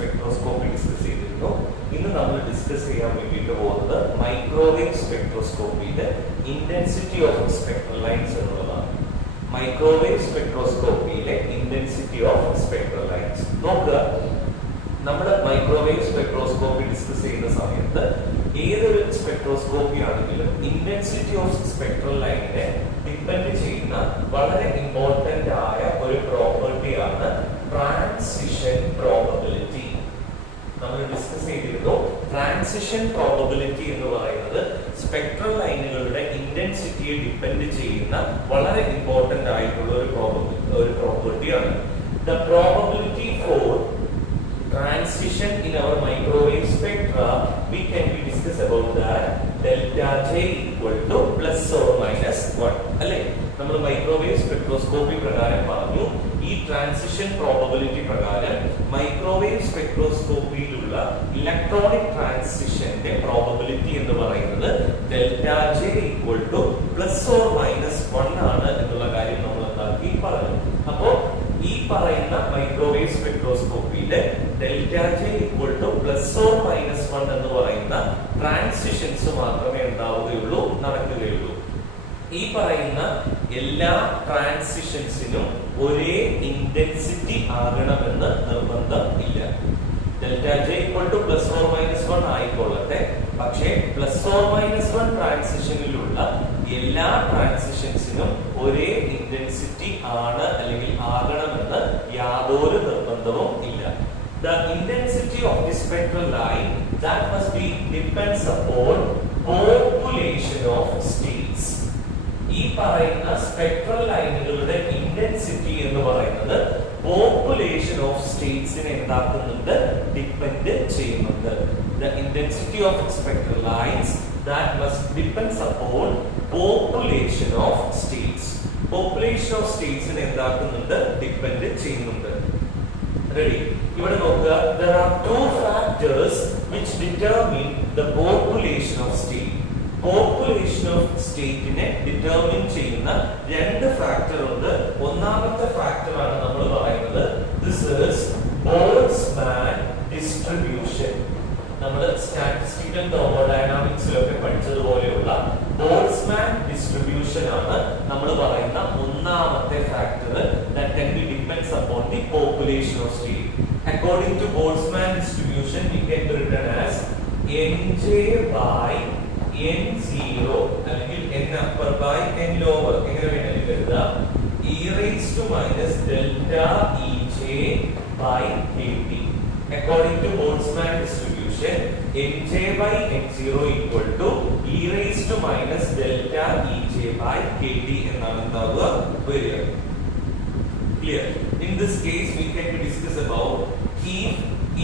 spectroscopy discuss microwave spectroscopy intensity of spectral lines. Microwave spectroscopy intensity of spectral lines. Microwave spectroscopy discuss either spectroscopy intensity of spectral line depend very important property transition probability. We discuss transition probability spectral line intensity depend very important property. The probability for transition in our microwave spectra, we can discuss about that delta J equal to plus or minus 1. നമ്മൾ microwave spectroscopy പ്രകാരം പറഞ്ഞു ഈ transition probability പ്രകാരം microwave spectroscopy യിലുള്ള electronic transition ന്റെ probability എന്ന് പറയുന്നത് delta J equal to plus or minus 1 ആണ് എന്നുള്ള കാര്യം നമ്മൾ എന്താക്കി പറഞ്ഞു. അപ്പോൾ ഈ പറയുന്ന microwave spectroscopy യിലെ delta J equal to plus or minus 1 എന്ന് പറയുന്ന transitions മാത്രമേ ഉണ്ടാവുകയുള്ളൂ നടക്കുകയുള്ളൂ. ഈ പറയുന്ന എല്ലാ ട്രാൻസിഷൻസിനും ഒരേ ഇന്റൻസിറ്റി ആകണമെന്ന് നിർബന്ധം ഇല്ല. Delta J equal to plus or minus 1 ആയിക്കൊള്ളട്ടെ, പക്ഷേ പ്ലസ് ഓർ മൈനസ് 1 ട്രാൻസിഷനിലുള്ള എല്ലാ ട്രാൻസിഷൻസിനും ഒരേ ഇന്റൻസിറ്റി ആണ് അല്ലെങ്കിൽ ആകണമെന്ന് യാതൊരു നിർബന്ധവും ഇല്ല. The intensity of the spectral line that must be depends upon population of states. ഈ പറയുന്ന സ്പെക്ട്രൽ ലൈനുകളുടെ ഇന്റൻസിറ്റി എന്ന് പറയുന്നത് പോപ്പുലേഷൻ ഓഫ് സ്റ്റേറ്റ്സിനെ എന്താക്കുന്നുണ്ട്, ഡിപ്പെൻഡ് ചെയ്യുന്നുണ്ട്. The intensity of spectral lines that must depends upon population of states. Population of സ്റ്റേറ്റ്സിനെ എന്താക്കുന്നുണ്ട്, depend ചെയ്യുന്നുണ്ട്. Ready? ഇവിടെ നോക്കുക, there are two factors which determine the population of state. Population of state നെ determine ചെയ്യുന്ന രണ്ട് factor ഉണ്ട്. ഒന്നാമത്തെ ഫാക്ടർ ആണ് നമ്മൾ പറയുന്നത് this is Boltzmann distribution. നമ്മൾ സ്റ്റാറ്റിസ്റ്റിക്കൽ തെർമോഡൈനാമിക്സിലൊക്കെ പഠിച്ചതുപോലെയുള്ള Boltzmann distribution ആണ് നമ്മൾ പറയുന്ന ഒന്നാമത്തെ factor that can be depends upon the population of state. According to Boltzmann distribution, we can be written as Nj by N0 അല്ലെങ്കിൽ N upper by N lower. എങ്ങനെ വേണമെങ്കിലും എഴുതാം. E raised to minus delta Ej by Kt. According to Boltzmann distribution, Nj by N0 equal to E raised to minus delta Ej by Kt എന്നാണ് എന്താവുക വരിക. Clear? In this case, we can discuss about if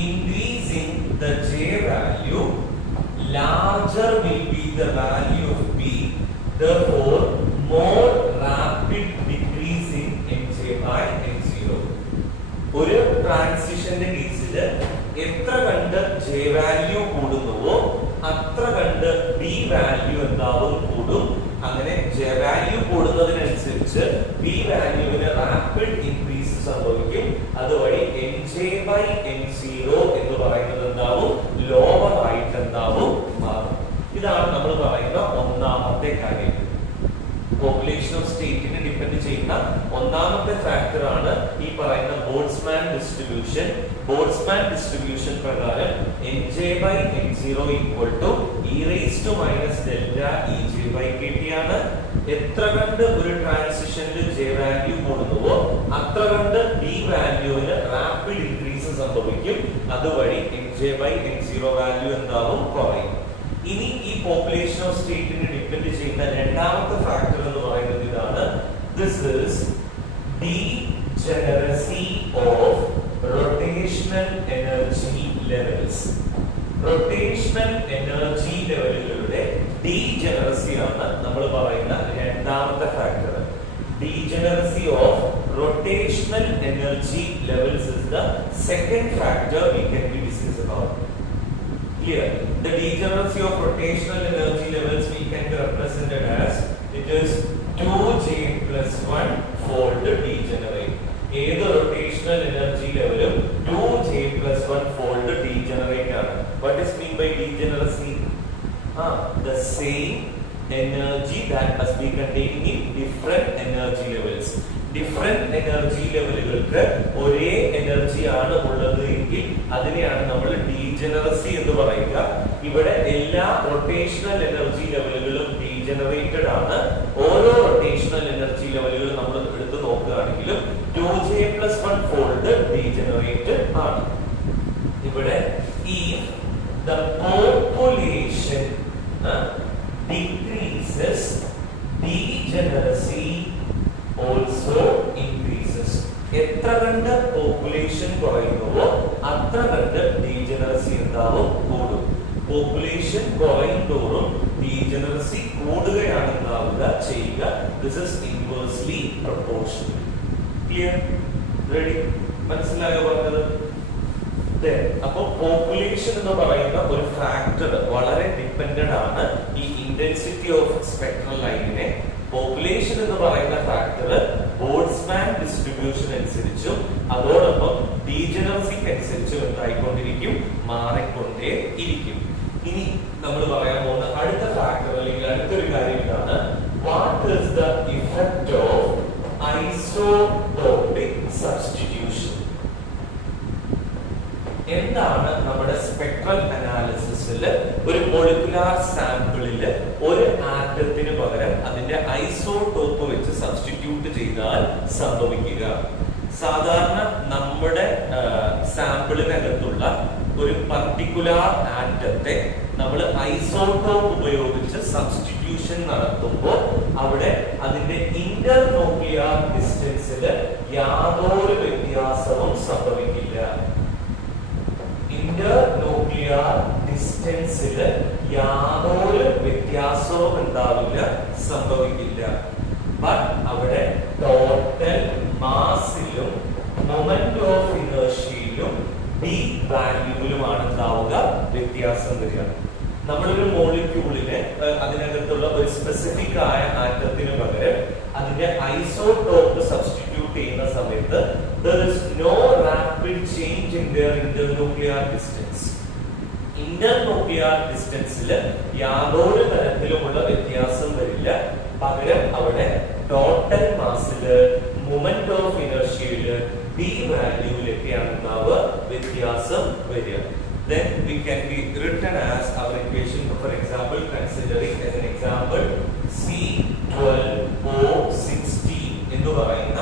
increasing the J value, larger will be the value of B, therefore more rapid decrease in Nj by N0. ഒരു ട്രാൻസിഷന്റെ കേസിൽ എത്ര കണ്ട് J value കൂടുന്നുവോ അത്ര കണ്ട് B value എന്താവും കൂടും. അങ്ങനെ J value കൂടുന്നതിനനുസരിച്ച് B വാല്യൂവിന് റാപ്പിഡ് ഇൻക്രീസ് സംഭവിക്കും. അതുവഴി Nj by N0 എന്ന് പറയുന്നത് എന്താവും, ലോവർ ആയിട്ട് എന്താവും മാറും. ഇതാണ് നമ്മൾ പറയുന്ന ഒന്നാമത്തെ കാര്യം. പോപ്പുലേഷൻ ഓഫ് സ്റ്റേറ്റിനെ ഡിപ്പെൻഡ് ചെയ്യുന്ന ഒന്നാമത്തെ ഫാക്ടർ ആണ് ഈ പറയുന്ന ബോൾട്സ്മാൻ ഡിസ്ട്രിബ്യൂഷൻ. ബോൾട്സ്മാൻ ഡിസ്ട്രിബ്യൂഷൻ പ്രകാരം Nj by N0 equal to E raised to minus delta Ej by Kt ആണ്. എത്ര കണ്ട് ഒരു ട്രാൻസിഷനിൽ J വാല്യൂ കൂടുന്നുവോ അത്ര കണ്ട് B വാല്യൂവിന് റാപ്പിഡ് ഇൻക്രീസ് സംഭവിക്കും. അതുവഴി Nj by N0 വാല്യൂ എന്താവും, കുറയും. ഇനി ഈ പോപ്പുലേഷൻ ഓഫ് സ്റ്റേറ്റിനെ ഡിപ്പെൻഡ് ചെയ്യുന്ന രണ്ടാമത്തെ ഫാക്ടർ എന്ന് പറയുന്നത് ഇതാണ്. This is degeneracy of rotational energy levels. Rotational energy ലെവലുകളുടെ degeneracy ആണ് നമ്മൾ പറയുന്ന രണ്ടാമത്തെ factor. Degeneracy of rotational energy levels is the second factor we can be discuss about. Here, the degeneracy of rotational energy levels we can be represented as it is 2J plus 1 fold degenerate. ഏത് rotational energy level energy that must be contained in different energy levels. Different energy ലെവലുകൾക്ക് ഒരേ എനർജിയാണ് ഉള്ളത് എങ്കിൽ അതിനെയാണ് നമ്മൾ degeneracy എന്ന് പറയുക. ഇവിടെ എല്ലാ റൊട്ടേഷണൽ എനർജി ലെവലുകളും ഡീജനറേറ്റഡ് ആണ്. ഓരോ റൊട്ടേഷണൽ എനർജി ലെവലുകളും നമ്മൾ എടുത്ത് നോക്കുകയാണെങ്കിലും 2j+1 ഫോൾഡ് ഡീജനറേറ്റഡ് ആണ്. ഇവിടെ if the population decreases, degeneracy also increases. എത്ര കണ്ട് പോപ്പുലേഷൻ കുറയുന്നുവോ അത്ര കണ്ട് ഡീജനറസി എന്താവും കൂടും. പോപ്പുലേഷൻ കുറയും തോറും ഡീജനറസി കൂടുകയാണ് ഉണ്ടാവുക ചെയ്യുക. This is inversely proportional. Clear? Ready? മനസ്സിലായോ പറഞ്ഞത്? അപ്പൊ പോപ്പുലേഷൻ എന്ന് പറയുന്ന ഒരു ഫാക്ടർ വളരെ ഡിപെൻഡന്റ് ആണ് ഈ ഇന്റൻസിറ്റി ഓഫ് സ്പെക്ട്രൽ ലൈനിനെ. പോപ്പുലേഷൻ എന്ന് പറയുന്ന ഫാക്ടർ ബോൾട്സ്മാൻ ഡിസ്ട്രിബ്യൂഷൻ അനുസരിച്ചും അതോടൊപ്പം ഡീജനറസിക്ക് അനുസരിച്ചും എന്തായിക്കൊണ്ടിരിക്കും, മാറിക്കൊണ്ടേ ഇരിക്കും. ഇനി നമ്മൾ പറയാൻ പോകുന്ന അടുത്ത ഫാക്ടർ അല്ലെങ്കിൽ അടുത്തൊരു കാര്യം ഇതാണ്, what is the effect of isotopic substitution. എന്താണ് നമ്മുടെ സ്പെക്ട്രൽ അനാലിസിസിൽ ഒരു മോളിക്കുലാർ സാമ്പിളിൽ ഒരു ആറ്റത്തിന് പകരം അതിന്റെ ഐസോടോപ്പ് വെച്ച് സബ്സ്റ്റിറ്റ്യൂട്ട് ചെയ്താൽ സംഭവിക്കുക? സാധാരണ നമ്മുടെ സാമ്പിളിനകത്തുള്ള ഒരു പർട്ടിക്കുലാർ ആറ്റത്തെ നമ്മൾ ഐസോടോപ്പ് ഉപയോഗിച്ച് സബ്സ്റ്റിറ്റ്യൂഷൻ നടത്തുമ്പോൾ അവിടെ അതിന്റെ ഇന്റർന്യൂക്ലിയർ ഡിസ്റ്റൻസിൽ യാതൊരു വ്യത്യാസവും സംഭവിക്കില്ല. ഇന്റർന്യൂക്ലിയർ ഡിസ്റ്റൻസിൽ യാതൊരു വ്യത്യാസവും ഉണ്ടാവില്ല, സംഭവിക്കില്ല. ബട്ട് അവിടെ ടോട്ടൽ മാസിലും മൊമെന്റ് ഓഫ് ഇനർഷ്യയിലും ഡി വാല്യൂവിലുമാണ് ഉണ്ടാവുക വ്യത്യാസം വരിക. നമ്മളൊരു മോളിക്യൂളിനെ അതിനകത്തുള്ള ഒരു സ്പെസിഫിക് ആയ ആറ്റത്തിന് പകരം അതിന്റെ ഐസോടോപ്പ് സബ്സ്റ്റിറ്റ്യൂട്ട് ചെയ്യുന്ന സമയത്ത് there is no rapid change in their internuclear distance. Internuclear ഡിസ്റ്റൻസിൽ യാതൊരു തരത്തിലുമുള്ള വ്യത്യാസം വരില്ല. പകരം അവിടെ ടോട്ടൽ മാസില് മൊമെന്റ് ഓഫ് ഇനർഷ്യയില് ഡി വാല്യൂവിലൊക്കെയാണ് ഉണ്ടാവുക വ്യത്യാസം വരിക. Then we can be written as our equation, for example, considering as an example C12O16 എന്ന് പറയുന്ന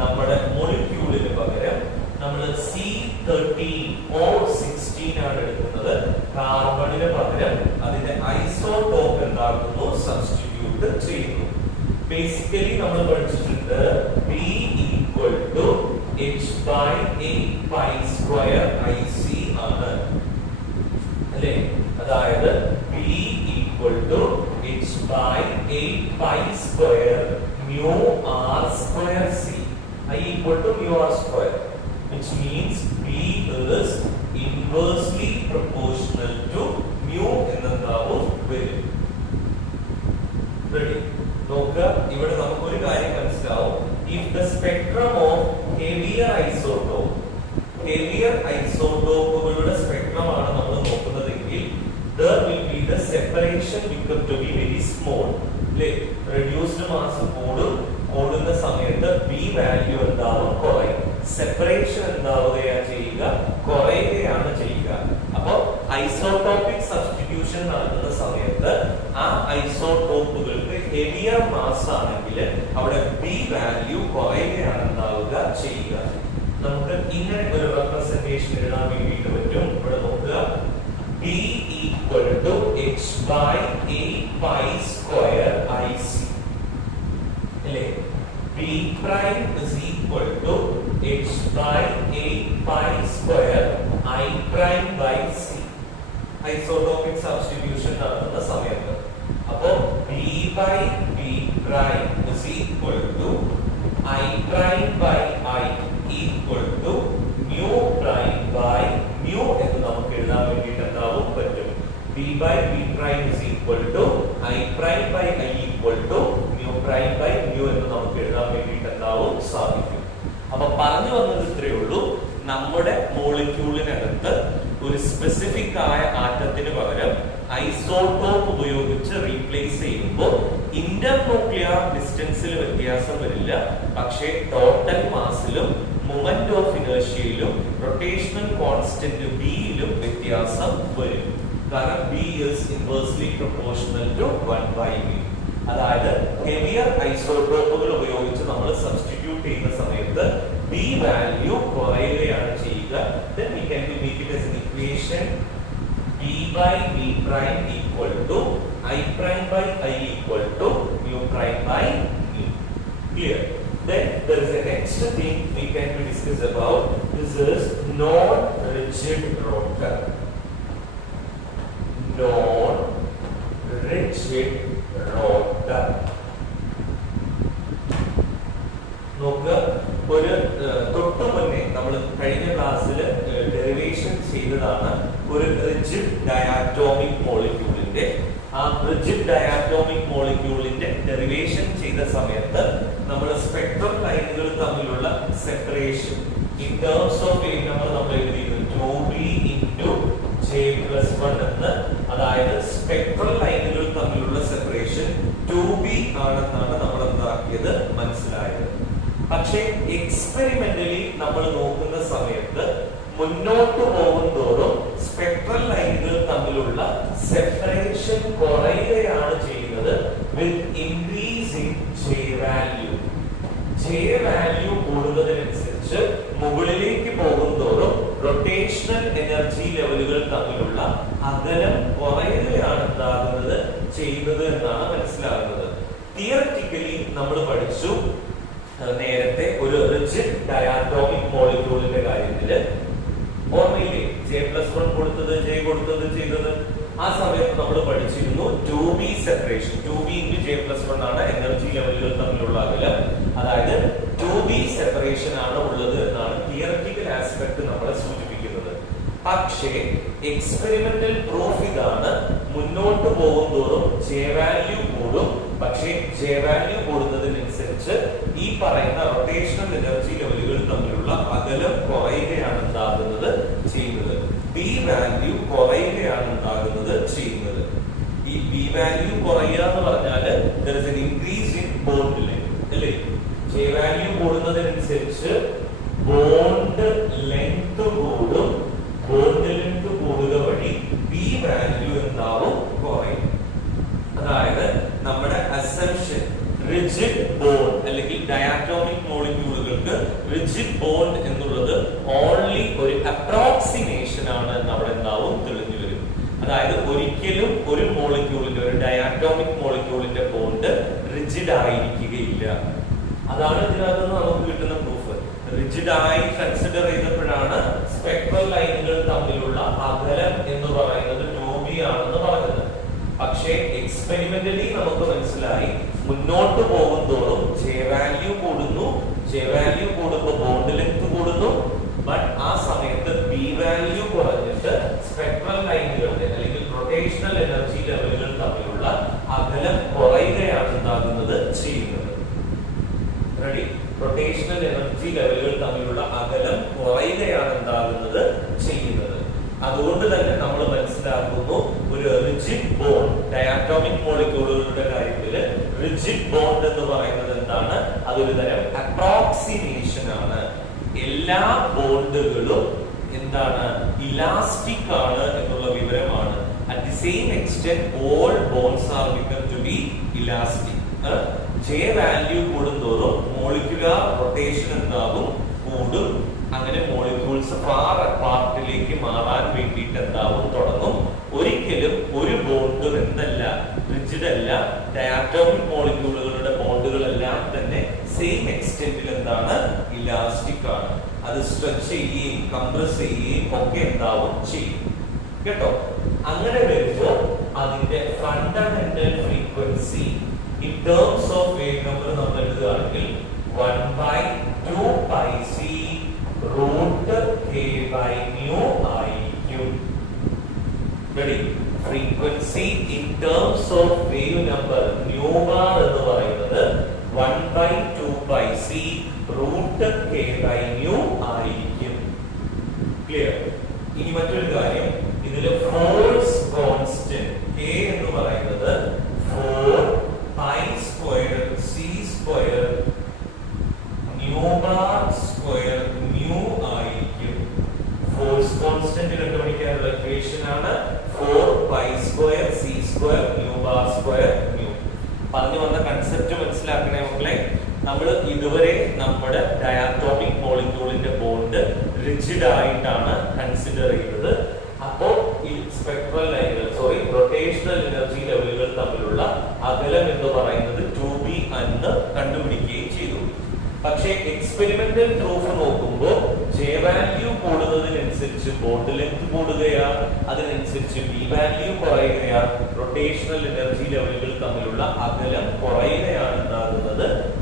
നമ്മുടെ മോളിക്യൂളിന് പകരം നമ്മൾ C13O16 ആണ് എടുക്കുന്നത്. കാർബണിന് പകരം അതിന്റെ ഐസോടോപ്പ് എന്താക്കുന്നു, സബ്സ്റ്റിറ്റ്യൂട്ട് ചെയ്യുന്നു. ബേസിക്കലി നമ്മൾ പഠിച്ചിട്ടുണ്ട് B equal to H/8π² ആണ് അല്ലേ? അതായത് B equal to H/8π² μr²c. I equal to μr², which means B is inversely proportional to mu എന്നതാവും വരും. Ready? നോക്കുക, ഇവിടെ നമുക്ക് ഒരു കാര്യം മനസ്സിലാവും. If the spectrum of heavier isotopകളുടെ സ്പെക്ട്രം ആണ് നമ്മൾ നോക്കുന്നതെങ്കിൽ there will be the separation become to be very small. Reduced mass കൂടുന്ന സമയത്ത് ബി വാല്യൂ എന്താവും, കുറയും. സെപ്പറേഷൻ എന്താവുകയാണ് ചെയ്യുക, കുറയുകയാണ് ചെയ്യുക. അപ്പോൾ ഐസോടോപിക് സബ്സ്റ്റിറ്റ്യൂഷൻ നടത്തുന്ന സമയത്ത് ആ ഐസോടോപ്പുകൾക്ക് ഹെവിയർ മാസ് ആണെങ്കിൽ അവിടെ ബി വാല്യൂ കുറയുകയാണ് ഉണ്ടാവുക ചെയ്യുക. നമുക്ക് ഇങ്ങനെ ഒരു റെപ്രസെന്റേഷൻ എഴുതാൻ വേണ്ടിയിട്ട് പറ്റും. ഇവിടെ നോക്കുക, B equal to H/8π²IC. അല്ലേ? B prime is equal to H/8π²I'/C. Isotopic substitution നടത്തുന്ന സമയത്ത് അപ്പോ B/B prime is equal to I'/I equal to mu prime by mu എന്ന് നമുക്ക് എഴുതാൻ വേണ്ടിയിട്ട് എന്താവും പറ്റും. B/B prime is equal to I'/I equal to mu prime by mu എന്ന് നമുക്ക് എഴുതാൻ വേണ്ടിയിട്ട് എന്താവും സാധിക്കും. അപ്പൊ പറഞ്ഞു വന്നത് ഇത്രയേ ഉള്ളൂ. നമ്മുടെ മോളിക്യൂളിനകത്ത് ഒരു സ്പെസിഫിക് ആയ ആറ്റത്തിന് പകരം ഐസോടോപ്പ് ഉപയോഗിച്ച് റീപ്ലേസ് ചെയ്യുമ്പോൾ ഇന്റർന്യൂക്ലിയർ ഡിസ്റ്റൻസിൽ വ്യത്യാസം വരില്ല, പക്ഷേ ടോട്ടൽ മാസിലും മൊമെന്റ് ഓഫ് ഇനേർഷ്യയിലും റൊട്ടേഷണൽ കോൺസ്റ്റന്റ് ബിയിലും വ്യത്യാസം വരും. കാരണം B is inversely proportional to 1/v. അതായത് ഹെവിയർ ഐസോടോപ്പുകൾ ഉപയോഗിച്ച് നമ്മൾ സബ്സ്റ്റിറ്റ്യൂട്ട് ചെയ്യുന്ന സമയത്ത് ബി വാല്യൂ കുറയുകയാണ് ചെയ്യുക. Then we can make it as an equation b by v prime equal to I prime by I equal to mu prime by mu. Clear? Then there is a next thing we can discuss about. This is non-rigid rotor. Non-rigid rotor. നോക്കുക, ഒരു തൊട്ടു മുന്നേ നമ്മൾ കഴിഞ്ഞ ക്ലാസ്സിൽ derivation ചെയ്തതാണ് ഒരു rigid diatomic മോളിക്യൂളിന്റെ. ആ റിജിഡ് ഡയാറ്റോമിക് മോളിക്യൂളിന്റെ ഡെറിവേഷൻ ചെയ്ത സമയത്ത് നമ്മൾ സ്പെക്ട്രൽ ലൈനുകൾ തമ്മിലുള്ള separation in terms of wave number നമ്മൾ എഴുതിയിരുന്നു 2b × J+1 എന്ന്. അതായത് സ്പെക്ട്രൽ ലൈനുകൾ തമ്മിലുള്ള സെപ്പറേഷൻ 2b ആണെന്നാണ് നമ്മൾ എന്താക്കിയത് മനസ്സിലായത്. പക്ഷേ എക്സ്പെരിമെന്റലി നമ്മൾ നോക്കുന്ന സമയത്ത് മുന്നോട്ട് പോകുന്തോറും സ്പെക്ട്രൽ ലൈനുകൾ തമ്മിലുള്ള സെപ്പറേഷൻ കുറയുകയാണ് ചെയ്യുന്നത് with increasing J value. J value കൂടുന്നതിനനുസരിച്ച് മുകളിലേക്ക് പോകുന്തോറും റൊട്ടേഷണൽ എനർജി ലെവലുകൾ തമ്മിലുള്ള അകലം കുറയുകയാണ് എന്താകുന്നത് ചെയ്യുന്നത് എന്നാണ് മനസ്സിലാകുന്നത്. തിയററ്റിക്കലി നമ്മൾ പഠിച്ചു നേരത്തെ ഒരു റിജിഡ് ഡയാറ്റോമിക് മോളിക്യൂളിന്റെ കാര്യത്തില് ഓർമ്മയില്ലേ, J+1 കൊടുത്തത് J കൊടുത്തത് ചെയ്തത്. ആ സമയത്ത് നമ്മൾ പഠിച്ചിരുന്നു 2b സെപ്പറേഷൻ. 2b × J+1 ആണ് എനർജി ലെവലുകൾ തമ്മിലുള്ള അകലം. അതായത് 2b സെപ്പറേഷൻ ആണ് ഉള്ളത് എന്നാണ് തിയററ്റിക്കൽ ആസ്പെക്ട് നമ്മളെ സൂചിപ്പിക്കുന്നത്. പക്ഷേ എക്സ്പെരിമെന്റൽ പ്രൂഫ് ഇതാണ്, മുന്നോട്ട് പോകുന്തോറും J വാല്യൂ കൂടും. പക്ഷേ J വാല്യൂ കൂടുന്നതിനനുസരിച്ച് ഈ പറയുന്ന റൊട്ടേഷണൽ എനർജി ലെവലുകൾ തമ്മിലുള്ള അകലം കുറയുകയാണ് ഉണ്ടാകുന്നത് ചെയ്യുന്നത്. B വാല്യൂ കുറയുകയാണ് ഉണ്ടാകുന്നത് ചെയ്യുന്നത്. ഈ B വാല്യൂ കുറയുക എന്ന് പറഞ്ഞാൽ there is an increase in bond length അല്ലേ? J വാല്യൂ കൂടുന്നതിനനുസരിച്ച് ബോണ്ട് ലെങ്ത് കൂടും. ബോണ്ട് ലെങ്ത് കൂടുക വഴി B വാല്യൂ എന്താവും കുറയും. അതായത് നമ്മുടെ അസംഷൻ റിജിഡ് ബോണ്ട് അല്ലെങ്കിൽ ഡയാറ്റോമിക് മോളിക്യൂളുകൾക്ക് റിജിഡ് ബോണ്ട് എന്നുള്ളത് ഓൺലി ഒരു അപ്രോക്സിമേഷൻ ആണ് എന്ന് അവിടെ എന്താവും തെളിഞ്ഞു വരും. അതായത് ഒരിക്കലും ഒരു മോളിക്യൂളിന്റെ ഒരു ഡയാറ്റോമിക് മോളിക്യൂളിന്റെ ബോണ്ട് റിജിഡ് ആയിരിക്കുകയില്ല. അതാണ് ഇതിനകത്ത് നമുക്ക് കിട്ടുന്ന പ്രൂഫ്. റിജിഡ് ആയി കൺസിഡർ ചെയ്തപ്പോഴാണ് സ്പെക്ട്രൽ ലൈനുകൾ തമ്മിലുള്ള അകലം എന്ന് പറയുന്നത് 2b ആണെന്ന് പറഞ്ഞത്. പക്ഷേ എക്സ്പെരിമെന്റലി നമുക്ക് മനസ്സിലായി മുന്നോട്ട് പോകുന്തോറും J വാല്യൂ കൂടുന്നു. J വാല്യൂ കൂടുമ്പോൾ ബോണ്ട് ലെങ്ത് കൂടുന്നു. ബട്ട് ആ സമയത്ത് B വാല്യൂ കുറഞ്ഞിട്ട് സ്പെക്ട്രൽ ലൈനുകളുടെ അല്ലെങ്കിൽ റൊട്ടേഷണൽ എനർജി ലെവലുകൾ തമ്മിലുള്ള അകലം കുറയുകയാണ് ഉണ്ടാകുന്നത് ചെയ്യുന്നത്. റെഡി? റൊട്ടേഷണൽ എനർജി ലെവലുകൾ തമ്മിലുള്ള അകലം കുറയുകയാണ് ഉണ്ടാകുന്നത് ചെയ്യുന്നത്. അതുകൊണ്ട് തന്നെ നമ്മൾ മനസ്സിലാക്കുന്നു ഒരു റിജിഡ് ബോണ്ട് ഡയാറ്റോമിക് മോളിക്യൂളുകളുടെ കാര്യത്തിൽ റിജിഡ് ബോണ്ട് എന്ന് പറയുന്നത് എന്താണ്? അതൊരു തരം അപ്രോക്സിമേഷൻ ആണ്. എല്ലാ ബോണ്ടുകളും എന്താണ്? ഇലാസ്റ്റിക് ആണ് എന്നുള്ള വിവരമാണ്. At the same extent all bonds are become to be elastic. J value കൂടുന്തോറും മോളിക്യുലർ റൊട്ടേഷൻ എന്താകും? കൂടും. അങ്ങനെ മോളിക്യൂൾസ് ഫാർ അപ്പാർട്ടിലേക്ക് മാറാൻ വേണ്ടിയിട്ട് എന്താവും? തുടങ്ങും. ഒരിക്കലും ഒരു ബോണ്ടും എന്തല്ല? റിജിഡ് അല്ല. ഡയാറ്റോമിക് മോളിക്യൂളുകളുടെ ബോണ്ടുകളെല്ലാം തന്നെ സെയിം എക്സ്റ്റെന്റിൽ എന്താണ്? ഇലാസ്റ്റിക് ആണ്. അത് സ്ട്രെച്ച് ചെയ്യുകയും കംപ്രസ് ചെയ്യുകയും ഒക്കെ എന്താവും ചെയ്യും. കേട്ടോ? അങ്ങനെ വരുമ്പോൾ അതിന്റെ fundamental frequency in terms of wave number നമ്മൾ എഴുതുകയാണെങ്കിൽ 1/2πc root k by mu ആയിരിക്കും. ready? Frequency in terms of wave number mu bar എന്ന് പറയുന്നത് 1/2πc root k by mu ആയിരിക്കും. ക്ലിയർ? ഇനി മറ്റൊരു കാര്യം, ഇതിലെ ഫോഴ്സ് കോൺസ്റ്റന്റ് ഡയാറ്റോമിക് മോളിക്യൂളിന്റെ ബോണ്ട് റിജിഡ് ആയിട്ടാണ് കൺസിഡർ ചെയ്യുന്നത്. അപ്പോൾ ഈ സ്പെക്ട്രൽ ലൈനുകൾ റൊട്ടേഷണൽ എനർജി ലെവലുകൾ തമ്മിലുള്ള അകലം എന്ന് പറയുന്നത് 2b എന്ന് കണ്ടുപിടിക്കുകയും ചെയ്തു. പക്ഷേ എക്സ്പെരിമെന്റൽ പ്രൂഫ് നോക്കുമ്പോൾ ജെ വാല്യൂ കൂടുന്നതിനനുസരിച്ച് ബോണ്ട് ലെങ്ത് കൂടുകയാണ്, അതിനനുസരിച്ച് ബി വാല്യൂ കുറയുകയാണ്, റൊട്ടേഷണൽ എനർജി ലെവലുകൾ തമ്മിലുള്ള അകലം കുറയുകയാണ്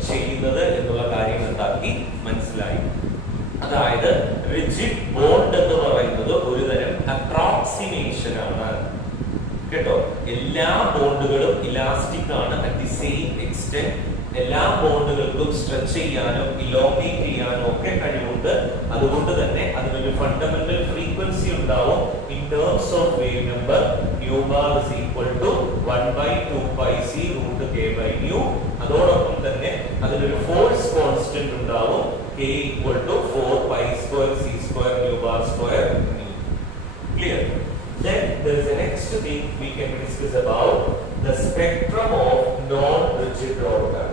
ചെയ്യുന്നത് എന്നുള്ള കാര്യം എന്താക്കി മനസ്സിലായി. അതായത് റിജിഡ് ബോണ്ട് എന്ന് പറയുന്നത് ഒരു തരം അപ്രോക്സിമേഷൻ ആണ് കേട്ടോ. എല്ലാ ബോണ്ടുകളും ഇലാസ്റ്റിക് ആണ് അറ്റ് ദി സെയിം എക്സ്റ്റെന്റ്. എല്ലാ ബോണ്ടുകൾക്കും സ്ട്രെച്ച് ചെയ്യാനോ ഇലോങ്ങേറ്റ് ചെയ്യാനോ ഒക്കെ കഴിവുണ്ട്. അതുകൊണ്ട് തന്നെ അതിനൊരു ഫണ്ടമെന്റൽ ഫ്രീക്വൻസി ഉണ്ടാവും. In terms of wave number mu bar is equal to 1/2πc root k by nu. അതോടൊപ്പം തന്നെ അതിനൊരു ഫോഴ്സ് കോൺസ്റ്റന്റ് ഉണ്ടാവും, k equal to 4pi square c square mu bar square nu. Clear? Then there is the next thing we can discuss about the spectrum of non-rigid rotor.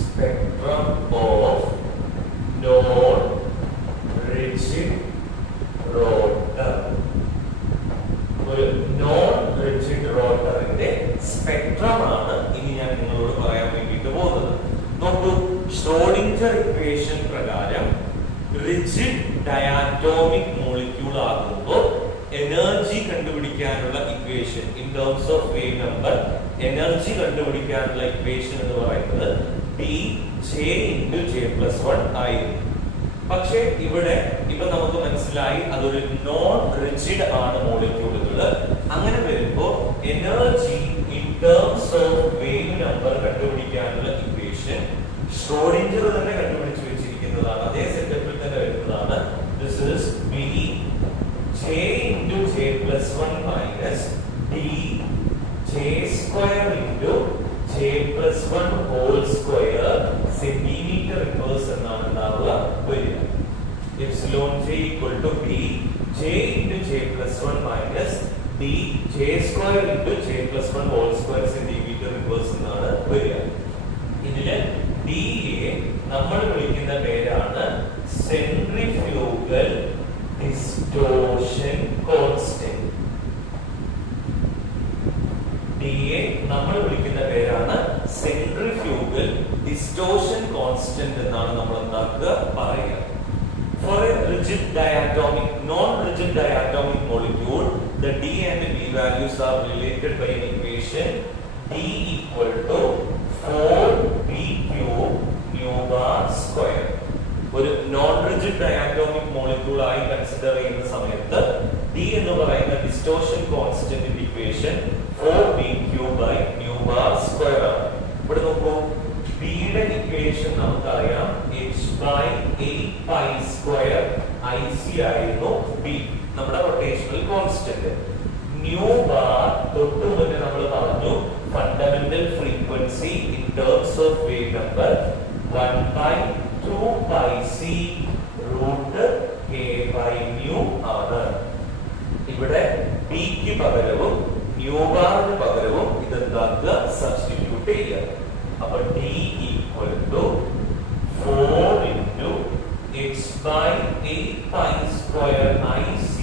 Spectrum of non-rigid rotor. ഒരു non-rigid rotorന്റെ spectrum ആണ് ഇനി ഞാൻ നിങ്ങളോട് പറയാൻ വേണ്ടിയിട്ട് പോകുന്നത്. നോക്കൂ, Schrödinger equation പ്രകാരം റിജിഡ് ഡയാറ്റോമിക് മോളിക്യൂൾ ആകുമ്പോൾ എനർജി കണ്ടുപിടിക്കാനുള്ള equation in terms of wave number energy കണ്ടുപിടിക്കാനുള്ള ഇക്വേഷൻ എന്ന് പറയുന്നത് dj/j+1 ആയിരുന്നു. പക്ഷേ ഇവിടെ ഇപ്പൊ നമുക്ക് മനസ്സിലായി അതൊരു നോൺ റിജിഡ് ആണ് മോളിക്യൂളുകൾ. അങ്ങനെ വരുമ്പോൾ energy in terms of wave number കണ്ടുപിടിക്കാനുള്ള ഇക്വേഷൻ ഷ്രോഡിംഗർ തന്നെ കണ്ടുപിടിച്ചു വെച്ചിരിക്കുന്നതാണ്. അതേ സെറ്റപ്പിൽ തന്നെ വരുന്നതാണ്. This is B j/j+1 minus dj² whole square centimeter inverse എന്നാണ് ഉണ്ടാവുക വരിക. Epsilon j equal to B j/j+1 minus dj²j+1 whole square centimeter inverse എന്നാണ് വരിക. ഇതില് d യെ നമ്മൾ വിളിക്കുന്ന പേരാണ് സെൻട്രിഫ്യൂഗൽ ഡിസ്റ്റോർഷൻ കോൺസ്റ്റന്റ്. d യെ നമ്മൾ വിളിക്കുന്ന പേരാണ് സെൻട്രിഫ്യൂഗൽ ഡിസ്റ്റോർഷൻ കോൺസ്റ്റന്റ് എന്നാണ് നമ്മൾ എന്താക്കുക പറയുക. For a rigid diatomic, non-rigid diatomic molecule, the d and b values are related by an equation d equal to 4b³ mu bar square. ഒരു non-rigid diatomic molecule ആയി consider ചെയ്യുന്ന സമയത്ത് d എന്ന് പറയുന്ന distortion കോൺസ്റ്റന്റിന്റെ equation 4b³ mu bar square ആണ്. ഇവിടെ നോക്കൂ, b യുടെ ഇക്വേഷൻ നമുക്കറിയാം h/8π² ic ആയിരുന്നു b, നമ്മുടെ റൊട്ടേഷണൽ കോൺസ്റ്റന്റ്. ന്യൂ ബാർ തൊട്ട് മുന്നേ നമ്മൾ പറഞ്ഞു fundamental frequency in terms of wave number 1/2πc root k by mu ആണ്. ഇവിടെ b ക്ക് പകരവും ന്യൂ ബാറിന് പകരവും ഇതെന്താക്കുക, സബ്സ്റ്റിറ്റ്യൂട്ട് ചെയ്യുക. അപ്പൊ d equal to 4 into h/8π² ic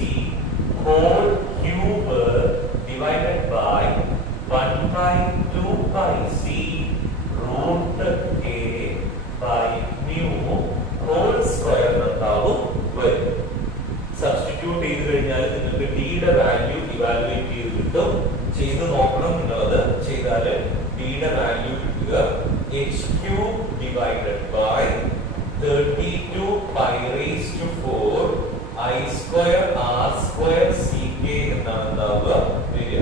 whole cube divided by 1/2πc root k by mu whole square എന്നാവും വരും. Substitute ചെയ്ത് കഴിഞ്ഞാൽ നിങ്ങൾക്ക് d യുടെ വാല്യൂ ഇവാലുവേറ്റ് ചെയ്ത് കിട്ടും. ചെയ്ത് നോക്കണം, നിങ്ങളത് ചെയ്താൽ d യുടെ വാല്യൂ കിട്ടുക h³ divided by 32π⁴ I² R² CK എന്നാണ് ഉണ്ടാവുക വരിക.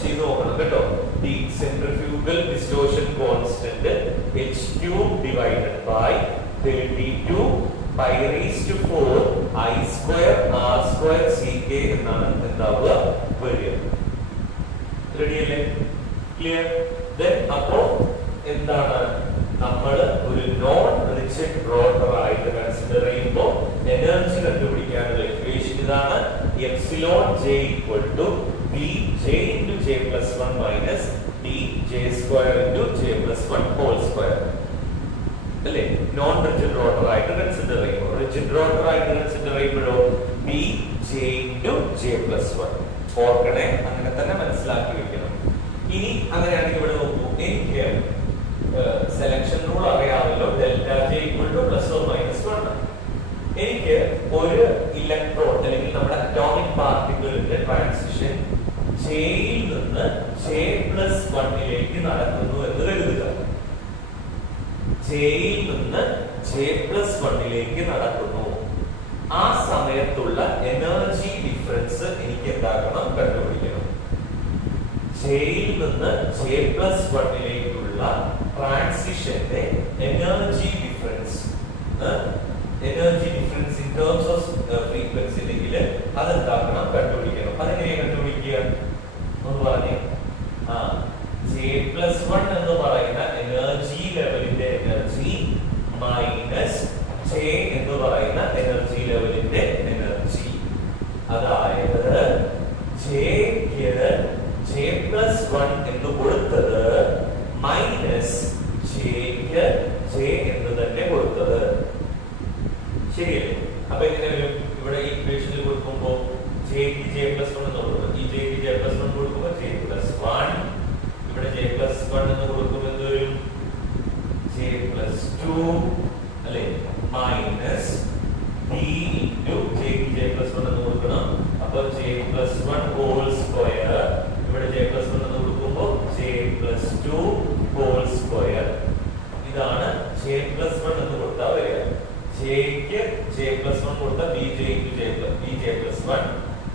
ചെയ്ത് നോക്കണം കേട്ടോ. The centrifugal distortion constant h³ divided by 32π⁴ I² R² CK എന്നാണ് എന്താവുക വരിക. റെഡി അല്ലേ? ക്ലിയർ? ദെൻ അപ്പോൾ എന്താണ് നമ്മൾ ഒരു നോൺ റിജിഡ് റോട്ടർ ആയിട്ട് കൺസിഡർ ചെയ്യുമ്പോൾ എനർജി കണ്ടുപിടിക്കാനുള്ള ഇക്വേഷൻ ഇതാണ്. Epsilon j equal to bj × j+1 minus dj² × j+1 whole square. Non rigid rotor ആയിട്ട് കൺസിഡർ ചെയ്യുമ്പോൾ, റിജിഡ് റോട്ടർ ആയിട്ട് കൺസിഡർ ചെയ്യുമ്പോഴോ B J into J plus one. ഓർക്കണേ, അങ്ങനെ തന്നെ മനസ്സിലാക്കി വെക്കണം. ഇനി അങ്ങനെയാണെങ്കിൽ ഇവിടെ നോക്കൂ, എനിക്ക് സെലക്ഷൻ റൂൾ അറിയാമല്ലോ, delta J equal to plus or minus one. എനിക്ക് ഒരു ഇലക്ട്രോൺ അല്ലെങ്കിൽ നമ്മുടെ അറ്റോമിക് പാർട്ടിക്കിളിന്റെ ട്രാൻസിഷൻ ജെയിൽ നിന്ന് ജെ പ്ലസ് വണ്ണിലേക്ക് നടക്കുന്നു എന്ന് കരുതുക. ജെയിൽ നിന്ന് ജെ പ്ലസ് വണ്ണിലേക്ക് നടക്കുന്നു. ആ സമയത്തുള്ള എനർജി ഡിഫറൻസ് എനിക്ക് എന്താക്കണം, കണ്ടുപിടിക്കണം. ജെയിൽ നിന്ന് ജെ പ്ലസ് വണ്ണിലേക്കുള്ള ട്രാൻസിഷന്റെ energy difference in terms of frequency ഉണ്ടെങ്കിൽ അതെന്താക്കണം, കണ്ടുപിടിക്കണം. അതെങ്ങനെയാണ് കണ്ടുപിടിക്കുക ഒന്ന് പറഞ്ഞേ. ജെ പ്ലസ് വൺ എന്ന് പറയുന്ന എനർജി ലെവലിന്റെ എനർജി മൈനസ് ജെ എന്ന് പറയുന്ന എനർജി ലെവലിന്റെ എനർജി. അതായത് ജെക്ക് ജെ പ്ലസ് വൺ എന്ന് കൊടുത്തത് മൈനസ് ജെക്ക് ജെ എന്ന് തന്നെ കൊടുത്തത്. ശരിയല്ലേ? അപ്പൊ എങ്ങനെ വരും? ഇവിടെ ഇക്വേഷനിൽ കൊടുക്കുമ്പോ ജെക്ക് ജെ പ്ലസ് വൺ എന്ന് കൊടുക്കും. ഈ ജെക്ക് ജെ പ്ലസ് വൺ കൊടുക്കുമ്പോൾ ജെ പ്ലസ് വൺ, ഇവിടെ ജെ പ്ലസ് വൺ എന്ന് കൊടുക്കുമ്പോൾ എന്ത് വരും? ജെ പ്ലസ് ടു അല്ലെ, മൈനസ് ഡി ഇൻറ്റു ജെക്ക് ജെ പ്ലസ് വൺ എന്ന് കൊടുക്കണം. അപ്പൊ J plus one whole square, ഇവിടെ ജെ പ്ലസ് വൺ എന്ന് കൊടുക്കുമ്പോൾ J plus two whole square. ഇതാണ് ജെ പ്ലസ് വൺ എന്ന് കൊടുത്താൽ വരിക. ജെക്ക് ജെ പ്ലസ് വൺ കൊടുത്താൽ B J into B J plus one,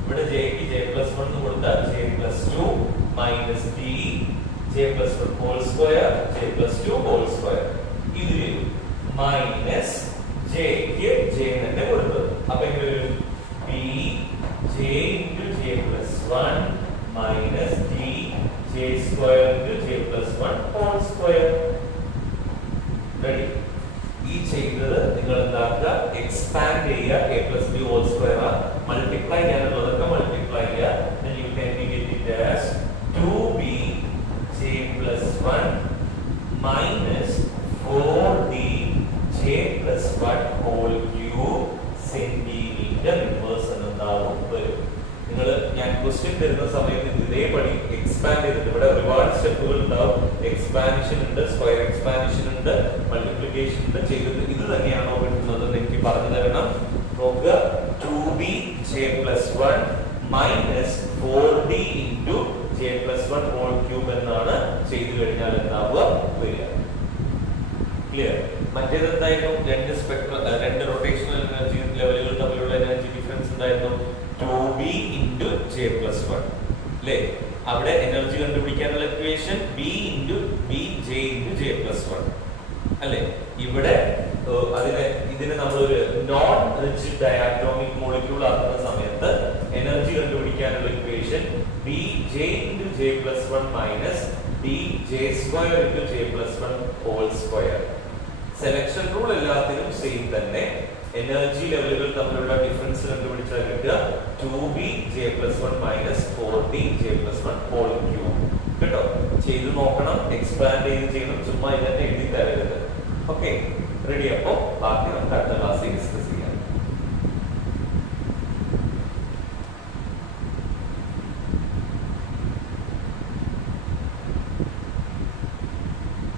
ഇവിടെ ജെക്ക് ജെ പ്ലസ് വൺ എന്ന് കൊടുത്താൽ J plus two minus D J plus one whole square J plus two whole square. ഇത് വരും മൈനസ് ജെക്ക് ജെ തന്നെ കൊടുത്തത്. അപ്പൊ എങ്ങനെ വരും? B J into J plus one minus D J square into J plus one whole square. Ready? ഈ ചെയ്തത് നിങ്ങൾ എന്താക്കുക, എക്സ്പാൻഡ് ചെയ്യുക. A plus B whole square multiply ചെയ്യാനുള്ളതൊക്കെ മൾട്ടിപ്ലൈ ചെയ്യുക. then you can get it as 2b j plus 1 minus 4d j plus 1 whole cube centimeter inverse എന്നുണ്ടാവും വരും. നിങ്ങൾ ഞാൻ ക്വസ്റ്റ്യൻ തരുന്ന സമയത്ത് ഇതേപടി എക്സ്പാൻഡ് ചെയ്തിട്ട്, ഇവിടെ ഒരുപാട് സ്റ്റെപ്പുകൾ ഉണ്ടാവും. എക്സ്പാൻഷൻ ഉണ്ട്, സ്ക്വയർ എക്സ്പാൻഷൻ ഉണ്ട്, മൾട്ടിപ്ലിക്കേഷൻ ഉണ്ട്. ചെയ്തിട്ട് ഇത് തന്നെയാണോ കിട്ടുന്നത് എന്ന് എനിക്ക് പറഞ്ഞു തരണം. നോക്കുക, 2b j plus 1 minus 4d into J plus one whole cube എന്നാണ് ചെയ്തു കഴിഞ്ഞാൽ എന്താവുക വരിക. ക്ലിയർ? മറ്റേത് എന്തായിരുന്നു? രണ്ട് റൊട്ടേഷണൽ എനർജി ലെവലുകൾ തമ്മിലുള്ള എനർജി ഡിഫറൻസ് എന്തായിരുന്നു? 2b into J plus one അല്ലേ? അവിടെ എനർജി കണ്ടുപിടിക്കാനുള്ള equation b into B J into J plus one അല്ലേ? ഇവിടെ ഇതിന് നമ്മളൊരു നോൺ റിജിഡ് ഡയാറ്റോമിക് മോളിക്യൂൾ ആക്കുന്ന സമയത്ത് എനർജി കണ്ടുപിടിക്കാനുള്ള equation B J into J plus one minus B J square into J plus one whole square. Selection rule എല്ലാത്തിനും same തന്നെ. Energy ലെവലുകൾ തമ്മിലുള്ള ഡിഫറൻസ് കണ്ടുപിടിച്ചാൽ കിട്ടുക 2b j plus 1 minus 4d j plus 1 whole cube. കേട്ടോ? ചെയ്തു നോക്കണം, expand ചെയ്ത് ചെയ്യണം, ചുമ്മാ ഇതന്നെ എഴുതി തരരുത്. Okay, ready? അപ്പോ ബാക്കി നമുക്ക്